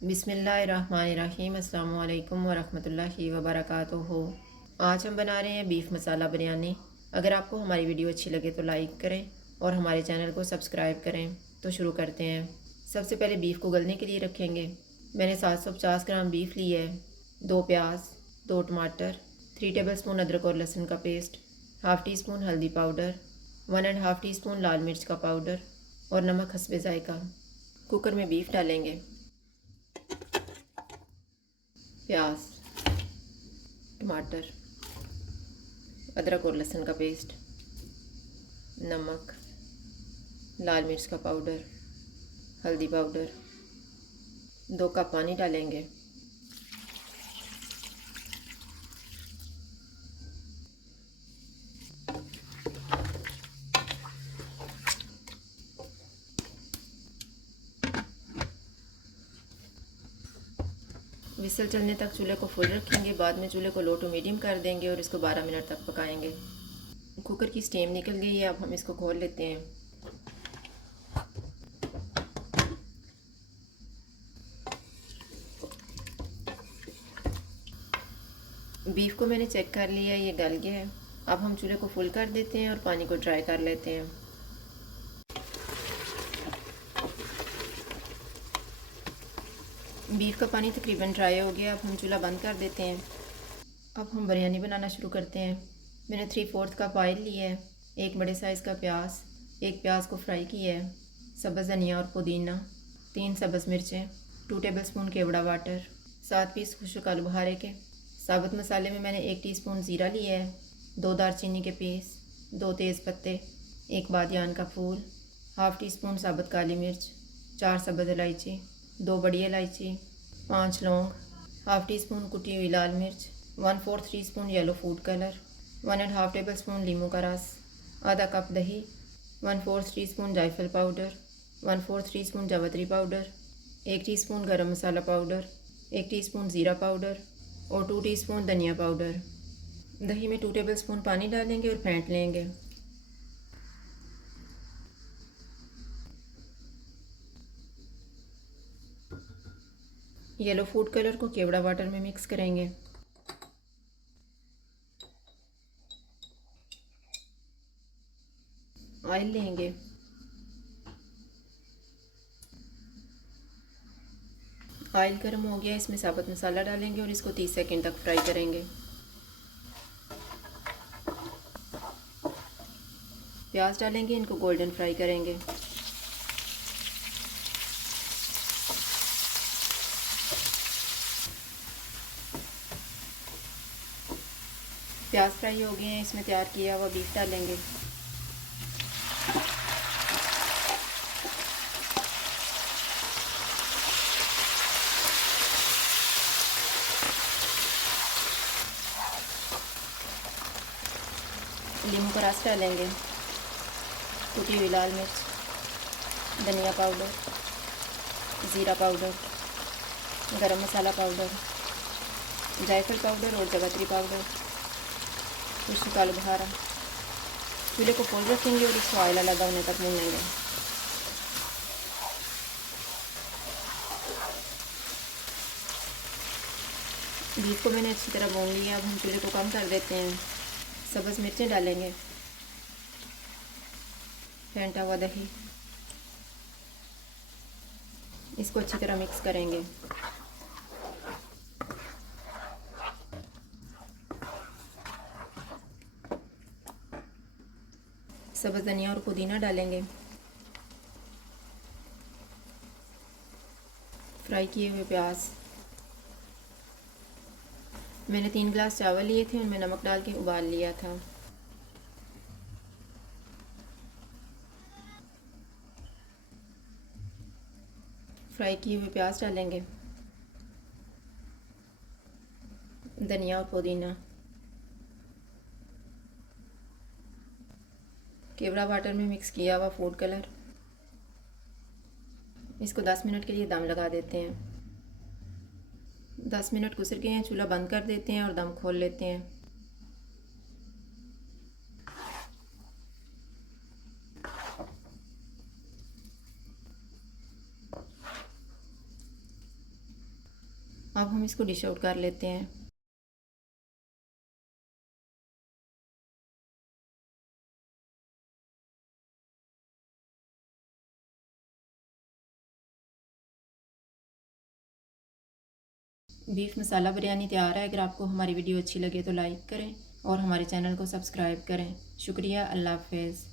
बिस्मिल्लाहिर्रहमानिर्रहीम। अस्सलामु अलैकुम वरहमतुल्लाहि वबरकातुहू। आज हम बना रहे हैं बीफ मसाला बिरयानी। अगर आपको हमारी वीडियो अच्छी लगे तो लाइक करें और हमारे चैनल को सब्सक्राइब करें। तो शुरू करते हैं। सबसे पहले बीफ को गलने के लिए रखेंगे। मैंने 750 ग्राम बीफ ली है। 2 प्याज, 2 टमाटर, 3 टेबल स्पून अदरक और लहसुन का पेस्ट, हाफ़ टी स्पून हल्दी पाउडर, 1.5 टी स्पून लाल मिर्च का पाउडर और नमक हस्बे ज़ायका। कुकर में बीफ डालेंगे। प्याज, टमाटर, अदरक और लहसुन का पेस्ट, नमक, लाल मिर्च का पाउडर, हल्दी पाउडर, 2 कप पानी डालेंगे। विसल चलने तक चूल्हे को फुल रखेंगे। बाद में चूल्हे को लो टू मीडियम कर देंगे और इसको 12 मिनट तक पकाएंगे। कुकर की स्टीम निकल गई है। अब हम इसको खोल लेते हैं। बीफ को मैंने चेक कर लिया, ये गल गया है। अब हम चूल्हे को फुल कर देते हैं और पानी को ड्राई कर लेते हैं। बीफ का पानी तकरीबन ड्राई हो गया। अब हम चूल्हा बंद कर देते हैं। अब हम बिरयानी बनाना शुरू करते हैं। मैंने 3/4 कप ऑयल लिया है, 1 बड़े साइज़ का प्याज, 1 प्याज को फ्राई किया है, सब्ज़ धनिया और पुदीना, 3 सब्ज़ मिर्चें, 2 टेबल स्पून केवड़ा वाटर, 7 पीस खुश्क आलू बुखारे के। साबुत मसाले में मैंने 1 टीस्पून ज़ीरा लिया है, 2 दालचीनी के पीस, 2 तेज़ पत्ते, 1 बादियान का फूल, हाफ़ टी स्पून साबुत काली मिर्च, 4 सब्ज़ इलायची, 2 बड़ी इलायची, 5 लौंग, हाफ़ टी स्पून कुटी हुई लाल मिर्च, 1/4 teaspoon yellow food colour, 1.5 tablespoon लीमू का रस, आधा कप दही, 1/4 टी स्पून जायफल पाउडर, 1/4 टी स्पून जावित्री powder, 1 teaspoon garam masala powder, 1 teaspoon ज़ीरा पाउडर और 2 टीस्पून धनिया पाउडर। दही में 2 टेबल स्पून पानी डालेंगे और फेंट लेंगे। येलो फूड कलर को केवड़ा वाटर में मिक्स करेंगे। ऑयल लेंगे। ऑयल गर्म हो गया, इसमें साबुत मसाला डालेंगे और इसको 30 सेकंड तक फ्राई करेंगे। प्याज डालेंगे, इनको गोल्डन फ्राई करेंगे। प्याज फ्राई हो गए हैं, इसमें तैयार किया हुआ बीफ डालेंगे। लीमू का रस डालेंगे, कुटी हुई लाल मिर्च, धनिया पाउडर, ज़ीरा पाउडर, गरम मसाला पाउडर, जायफल पाउडर और जावित्री पाउडर, खुश्क आलू बुखारा। चूल्हे को फुल रखेंगे और इसको ऑयल अलग होने तक भूनेंगे। बीफ को मैंने अच्छी तरह भून लिया। अब हम चूल्हे को कम कर देते हैं। सब्ज़ मिर्चें डालेंगे, फेंटा हुआ दही, इसको अच्छी तरह मिक्स करेंगे। सब्ज़ धनिया और पुदीना डालेंगे। फ्राई किए हुए प्याज। मैंने 3 गिलास चावल लिए थे, उनमें नमक डाल के उबाल लिया था। फ्राई किए हुए प्याज डालेंगे, धनिया और पुदीना, केवड़ा वाटर में मिक्स किया हुआ फूड कलर। इसको 10 मिनट के लिए दम लगा देते हैं। 10 मिनट गुजर गए हैं, चूल्हा बंद कर देते हैं और दम खोल लेते हैं। अब हम इसको डिश आउट कर लेते हैं। बीफ मसाला बिरयानी तैयार है। अगर आपको हमारी वीडियो अच्छी लगे तो लाइक करें और हमारे चैनल को सब्सक्राइब करें। शुक्रिया। अल्लाह हाफ़िज़।